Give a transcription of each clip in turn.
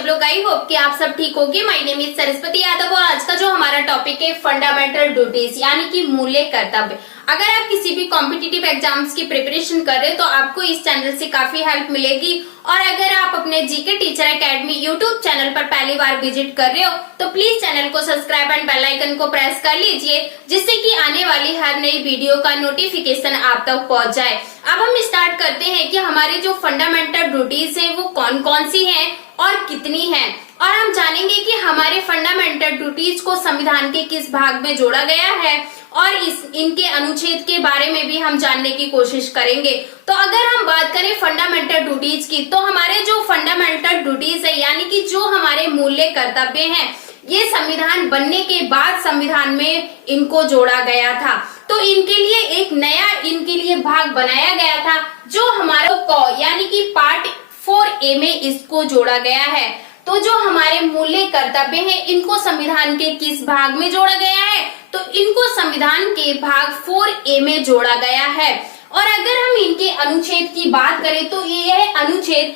सब लोग? I hope कि आप सब ठीक होंगे। My name is Saraswati Yadav और आज का जो हमारा टॉपिक है फंडामेंटल ड्यूटीज यानी कि मूल्य कर्तव्य। अगर आप किसी भी कॉम्पिटिटिव एग्जाम्स की प्रिपरेशन कर रहे हो तो आपको इस चैनल से काफी हेल्प मिलेगी। और अगर आप अपने GK teacher academy YouTube channel पर पहली बार विजिट कर रहे हो तो प्लीज चैनल को सब्सक्राइब एंड बेल आइकन को प्रेस कर लीजिए, जिससे कि आने वाली हर नई वीडियो का नोटिफिकेशन आप तक पहुंच जाए। अब हम स्टार्ट करते हैं कि हमारी जो फंडामेंटल ड्यूटीज हैं वो कौन कौन सी हैं और कितनी हैं, और हम जानेंगे कि हमारे फंडामेंटल ड्यूटीज को संविधान के किस भाग में जोड़ा गया है और इनके अनुच्छेद के बारे में भी हम जानने की कोशिश करेंगे। तो अगर हम बात करें फंडामेंटल ड्यूटीज की, तो हमारे जो फंडामेंटल ड्यूटीज है यानी कि जो हमारे मूल्य कर्तव्य हैं, ये संविधान बनने के बाद संविधान में इनको जोड़ा गया था। तो इनके लिए एक नया इनके लिए भाग बनाया गया था जो हमारा क यानी कि पार्ट 4A में इसको जोड़ा गया है। तो जो हमारे मूल्य कर्तव्य हैं इनको संविधान के किस भाग में जोड़ा गया है? तो इनको संविधान के भाग 4A में जोड़ा गया है। और अगर हम इनके अनुच्छेद की बात करें तो यह अनुच्छेद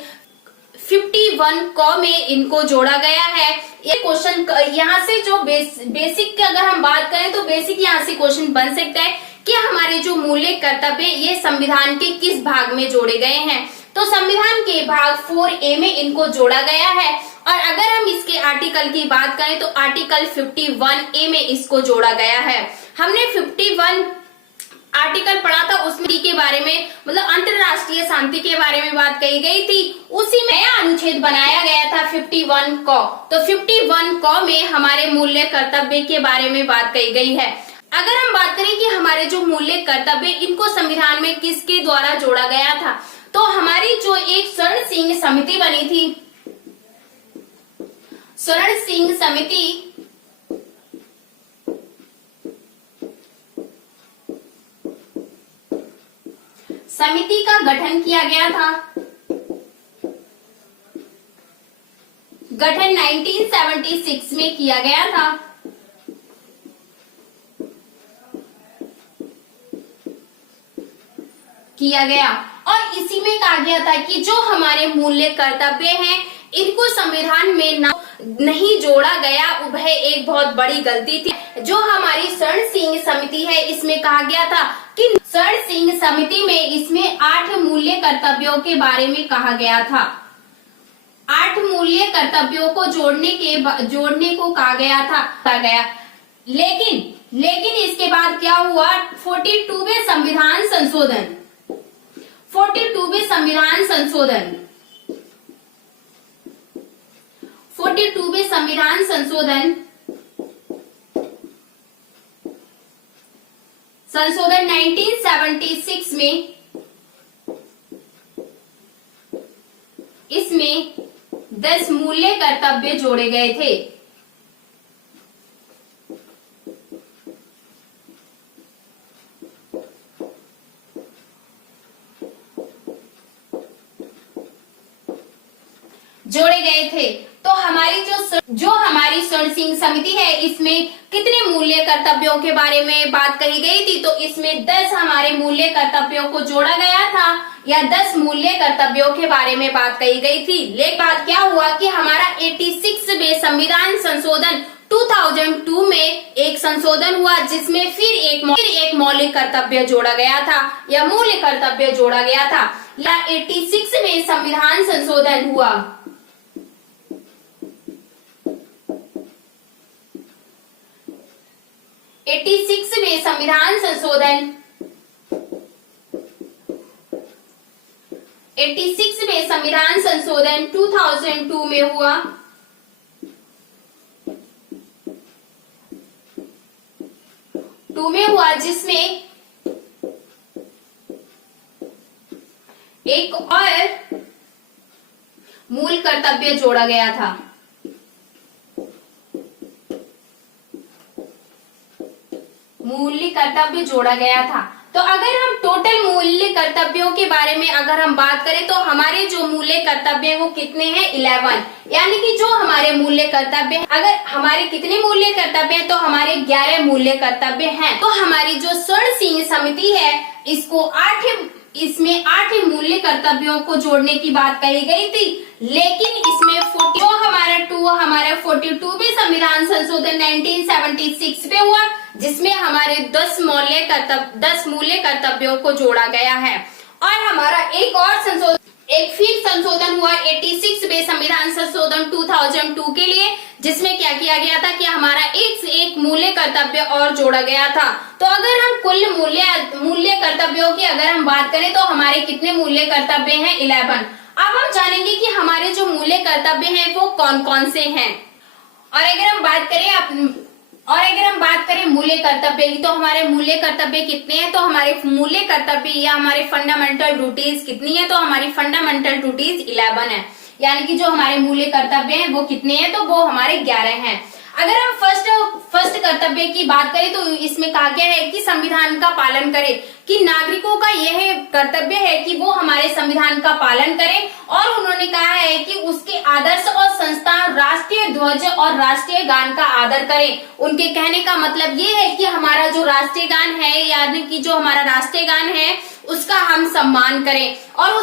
51 क में इनको जोड़ा गया है। ये क्वेश्चन यहाँ से जो बेसिक अगर हम बात करें तो बेसिक यहाँ से क्वेश्चन बन सकता है कि हमारे जो मूल्य कर्तव्य ये संविधान के किस भाग में जोड़े गए हैं। तो संविधान के भाग 4A में इनको जोड़ा गया है। और अगर हम इसके आर्टिकल की बात करें तो आर्टिकल 51A में इसको जोड़ा गया है। हमने 51 आर्टिकल पढ़ा था, उसमें के बारे में मतलब अंतरराष्ट्रीय शांति के बारे में बात कही गई थी। उसी में नया अनुच्छेद बनाया गया था 51 क। तो 51 क में हमारे मूल्य कर्तव्य के बारे में बात कही गई है। अगर हम बात करें कि हमारे जो मूल्य कर्तव्य इनको संविधान में किसके द्वारा जोड़ा गया था, तो हमारी जो एक स्वर्ण सिंह समिति बनी थी, स्वर्ण सिंह समिति का गठन किया गया था। गठन 1976 में किया गया था। और इसी में कहा गया था कि जो हमारे मूल्य कर्तव्य हैं इनको संविधान में नहीं जोड़ा गया, वह एक बहुत बड़ी गलती थी। जो हमारी स्वर्ण सिंह समिति है इसमें कहा गया था कि स्वर्ण सिंह समिति में इसमें 8 मूल्य कर्तव्यों के बारे में कहा गया था। 8 मूल्य कर्तव्यों को जोड़ने को कहा गया। लेकिन इसके बाद क्या हुआ? 42वें संविधान संशोधन 42वें संविधान संशोधन 1976 में इसमें 10 मूल्य कर्तव्य जोड़े गए थे। तो हमारी स्वर्ण सिंह समिति है इसमें कितने मूल्य कर्तव्यों के बारे में बात कही गई थी? तो इसमें 10 हमारे मूल्य कर्तव्यों को जोड़ा गया था या 10 मूल्य कर्तव्यों के बारे में बात कही गई थी। लेकिन बात क्या हुआ कि हमारा 86 में संविधान संशोधन 2002 में एक संशोधन हुआ जिसमें फिर एक मौलिक कर्तव्य जोड़ा गया था या मूल्य कर्तव्य जोड़ा गया था। या 86 में संविधान संशोधन हुआ। 86 में संविधान संशोधन 86 में संविधान संशोधन 2002 में हुआ। जिसमें एक और मूल कर्तव्य जोड़ा गया था। मूल्य कर्तव्य जोड़ा गया था। तो अगर हम टोटल मूल्य कर्तव्यों के बारे में अगर हम बात करें तो हमारे जो मूल्य कर्तव्य हैं वो कितने हैं? 11। यानी कि जो हमारे मूल्य कर्तव्य हैं, अगर हमारे कितने मूल्य कर्तव्य हैं तो हमारे 11 मूल्य कर्तव्य हैं। तो हमारी जो स्वर्ण सिंह समिति है इसमें 8 मूल्य कर्तव्यों को जोड़ने की बात कही गई थी, लेकिन इसमें जो हमारे 42वें संविधान संशोधन 1976 में हुआ, जिसमें हमारे 10 मूल्य कर्तव्यों को जोड़ा गया है। और हमारा एक फिर संशोधन हुआ 86वें संविधान संशोधन 2002 के लिए, जिसमें क्या किया गया था कि हमारा एक मूल्य कर्तव्य और जोड़ा गया था। तो अगर हम कुल मूल्य कर्तव्यों की अगर हम बात करें तो हमारे कितने मूल्य कर्तव्य हैं? 11। अब हम जानेंगे कि हमारे जो मूल्य कर्तव्य हैं वो कौन कौन से हैं। और अगर हम बात करें मूल्य कर्तव्य की, तो हमारे मूल्य कर्तव्य कितने हैं? तो हमारे मूल्य कर्तव्य या हमारे फंडामेंटल ड्यूटीज कितनी है? तो हमारी फंडामेंटल ड्यूटीज 11 है। यानी कि जो हमारे मूल्य कर्तव्य हैं वो कितने हैं? तो वो हमारे 11 हैं। अगर हम फर्स्ट कर्तव्य की बात करें तो इसमें कहा गया है कि संविधान का पालन करें, कि नागरिकों का यह कर्तव्य है कि वो हमारे संविधान का पालन करें। और उन्होंने कहा है कि उसके आदर्श और संस्थान राष्ट्रीय ध्वज और राष्ट्रीय गान का आदर करें। उनके कहने का मतलब ये है कि हमारा जो राष्ट्रीय गान है, यानी कि जो हमारा राष्ट्रीय गान है उसका हम सम्मान करें और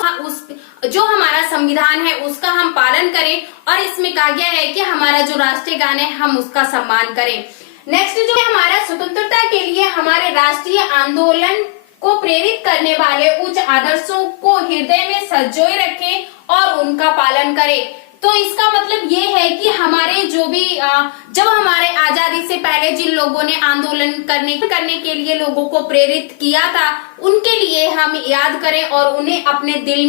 जो हमारा संविधान है उसका हम पालन करें। और इसमें कहा गया है कि हमारा जो राष्ट्रीय गान है हम उसका सम्मान करें। नेक्स्ट जो है हमारा स्वतंत्रता के लिए हमारे राष्ट्रीय आंदोलन को प्रेरित करने वाले उच्च आदर्शों को हृदय में संजोए रखें और उनका पालन करें। तो इसका मतलब ये है कि हमारे जो भी जब हमारे आजादी से पहले जिन लोगों ने आंदोलन करने के लिए लोगों को प्रेरित किया था, उनके लिए हम याद करें और उन्हें अपने दिल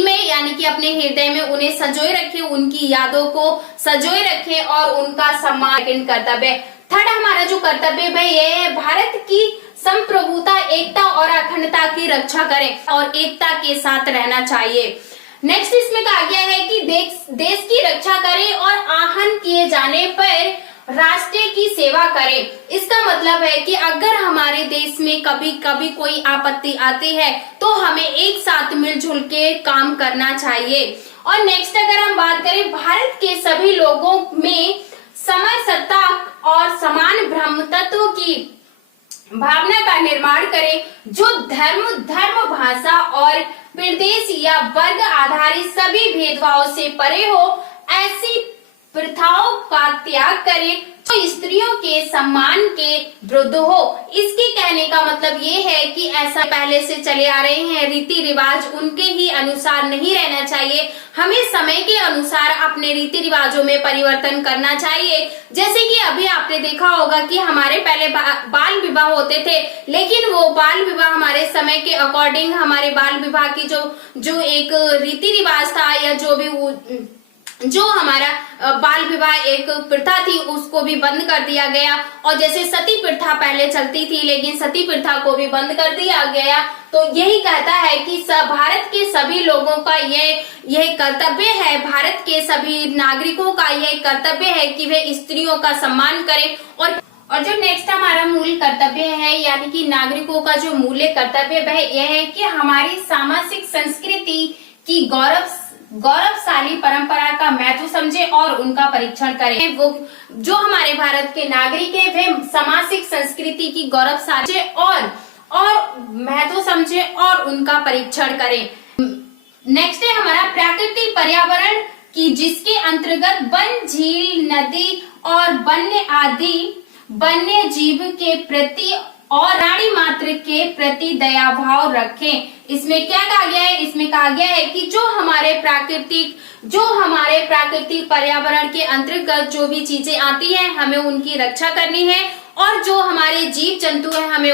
में यानी कि अपने हृदय में उन्हें संजोए रखें, उनकी यादों को संजोए रखें और उनका सम्मान कर्तव्य। थर्ड हमारा जो कर्तव्य है ये है भारत की संप्रभुता, एकता और अखंडता की रक्षा करें और एकता के साथ रहना चाहिए। नेक्स्ट इसमें कहा गया है कि देश की रक्षा करें और आहन किए जाने पर राष्ट्र की सेवा करें। इसका मतलब है कि अगर हमारे देश में कभी कोई आपत्ति आती है तो हमें एक साथ मिलजुल के काम करना चाहिए। और नेक्स्ट अगर हम बात करें भारत के सभी लोगों में समरसता और समान ब्रह्म तत्व की भावना का निर्माण करें, जो धर्म भाषा और प्रदेश या वर्ग आधारित सभी भेदभाव से परे हो। ऐसी प्रथाओं का त्याग करें जो स्त्रियों के सम्मान के विरुद्ध हो। इसके कहने का मतलब ये है कि ऐसा पहले से चले आ रहे हैं रीति रिवाज, उनके ही अनुसार नहीं रहना चाहिए। हमें समय के अनुसार अपने रीति रिवाजों में परिवर्तन करना चाहिए। जैसे कि अभी आपने देखा होगा कि हमारे पहले बाल विवाह होते थे, लेकिन वो बाल विवाह हमारे समय के अकॉर्डिंग हमारे बाल विवाह की जो एक रीति रिवाज था या जो हमारा बाल विवाह एक प्रथा थी उसको भी बंद कर दिया गया। और जैसे सती प्रथा पहले चलती थी, लेकिन सती प्रथा को भी बंद कर दिया गया। तो यही कहता है कि भारत के सभी लोगों का यह कर्तव्य है, भारत के सभी नागरिकों का यह कर्तव्य है कि वे स्त्रियों का सम्मान करें। और जो नेक्स्ट हमारा मूल कर्तव्य है, यानी कि नागरिकों का जो मूल्य कर्तव्य है यह है कि हमारी सामाजिक संस्कृति की गौरवशाली परंपरा का महत्व समझे और उनका परीक्षण करें। वो जो हमारे भारत के नागरिक हैं वे सामाजिक संस्कृति की गौरवशाली और महत्व समझे और उनका परीक्षण करें। नेक्स्ट है हमारा प्राकृतिक पर्यावरण की, जिसके अंतर्गत वन, झील, नदी और वन्य जीव के प्रति और प्राणी मात्र के प्रति दया भाव रखें। इसमें क्या कहा गया है? इसमें कहा गया है कि जो हमारे प्राकृतिक पर्यावरण के अंतर्गत जो भी चीजें आती हैं हमें उनकी रक्षा करनी है, और जो हमारे जीव जंतु हैं हमें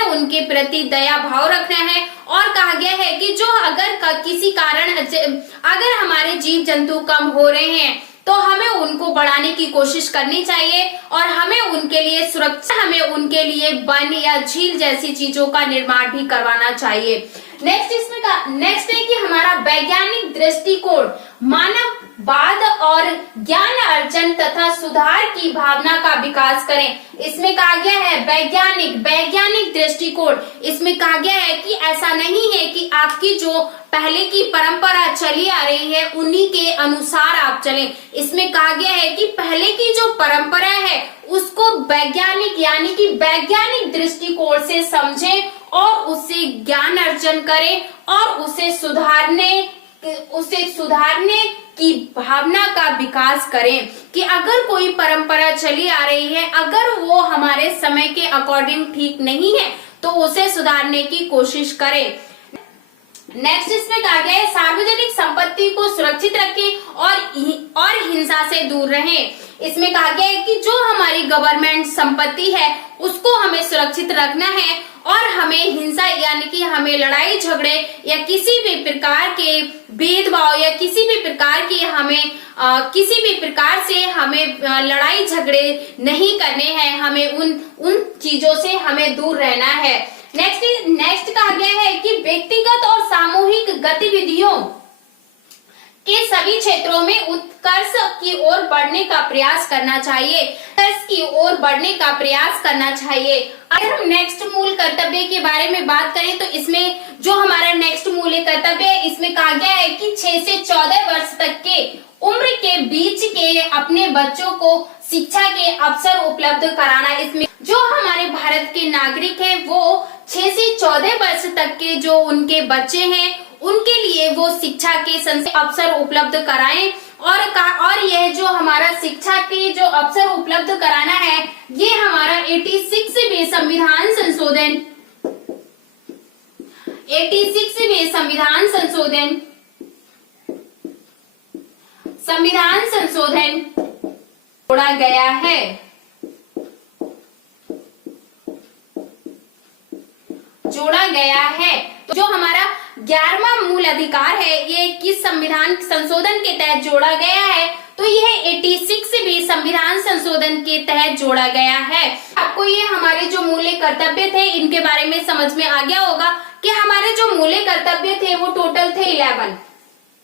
उनके प्रति दया भाव रखना है। और कहा गया है कि जो अगर किसी कारण अगर हमारे जीव जंतु कम हो रहे हैं तो हमें उनको बढ़ाने की कोशिश करनी चाहिए और हमें उनके लिए वन या झील जैसी चीजों का निर्माण भी करवाना चाहिए। नेक्स्ट है कि हमारा वैज्ञानिक दृष्टिकोण मानववाद और ज्ञान अर्जन तथा सुधार की भावना का विकास करें। इसमें कहा गया है वैज्ञानिक दृष्टिकोण। इसमें कहा गया है कि ऐसा नहीं है कि आपकी जो पहले की परंपरा चली आ रही है उन्हीं के अनुसार आप चलें। इसमें कहा गया है कि पहले की जो परंपरा है उसको वैज्ञानिक दृष्टिकोण से समझें और उससे ज्ञान अर्जन करें और उसे सुधारने की भावना का विकास करें कि अगर कोई परंपरा चली आ रही है, अगर वो हमारे समय के अकॉर्डिंग ठीक नहीं है तो उसे सुधारने की कोशिश करें। नेक्स्ट इसमें कहा गया है सार्वजनिक संपत्ति को सुरक्षित रखें और हिंसा से दूर रहें। इसमें कहा गया है कि जो हमारी गवर्नमेंट संपत्ति है उसको हमें सुरक्षित रखना है और हमें हिंसा यानी कि हमें लड़ाई झगड़े या किसी भी प्रकार के भेदभाव या किसी भी प्रकार की किसी भी प्रकार से हमें लड़ाई झगड़े नहीं करने हैं, हमें उन चीजों से हमें दूर रहना है। नेक्स्ट कहा गया है कि व्यक्तिगत और सामूहिक गतिविधियों के सभी क्षेत्रों में उत्कर्ष की ओर बढ़ने का प्रयास करना चाहिए, अगर हम नेक्स्ट मूल कर्तव्य के बारे में बात करें तो इसमें जो हमारा नेक्स्ट मूल कर्तव्य है इसमें कहा गया है कि 6 से 14 वर्ष तक के उम्र के बीच के अपने बच्चों को शिक्षा के अवसर उपलब्ध कराना। इसमें जो हमारे भारत के नागरिक हैं वो 6 से 14 वर्ष तक के जो उनके बच्चे हैं उनके लिए वो शिक्षा के अवसर उपलब्ध कराएं और यह जो हमारा शिक्षा के जो अवसर उपलब्ध कराना है ये हमारा 86वें संविधान संशोधन जोड़ा गया है। तो जो हमारा 11वां मूल अधिकार है ये किस संविधान संशोधन के तहत जोड़ा गया है, तो यह 86वें संविधान संशोधन के तहत जोड़ा गया है। आपको ये हमारे जो मूल कर्तव्य थे इनके बारे में समझ में आ गया होगा कि हमारे जो मूल कर्तव्य थे वो टोटल थे 11।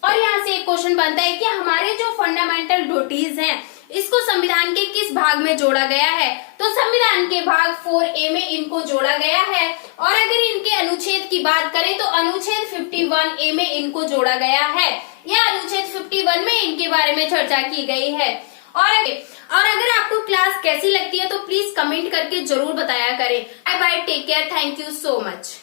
और यहाँ से एक क्वेश्चन बनता है कि हमारे जो फंडामेंटल ड्यूटीज हैं इसको संविधान के किस भाग में जोड़ा गया है, तो संविधान के भाग 4A में इनको जोड़ा गया है। और अगर इनके अनुच्छेद की बात करें तो अनुच्छेद 51A में इनको जोड़ा गया है, या अनुच्छेद 51 में इनके बारे में चर्चा की गई है। और अगर आपको क्लास कैसी लगती है तो प्लीज कमेंट करके जरूर बताया करें। Bye bye, take care, thank you so much.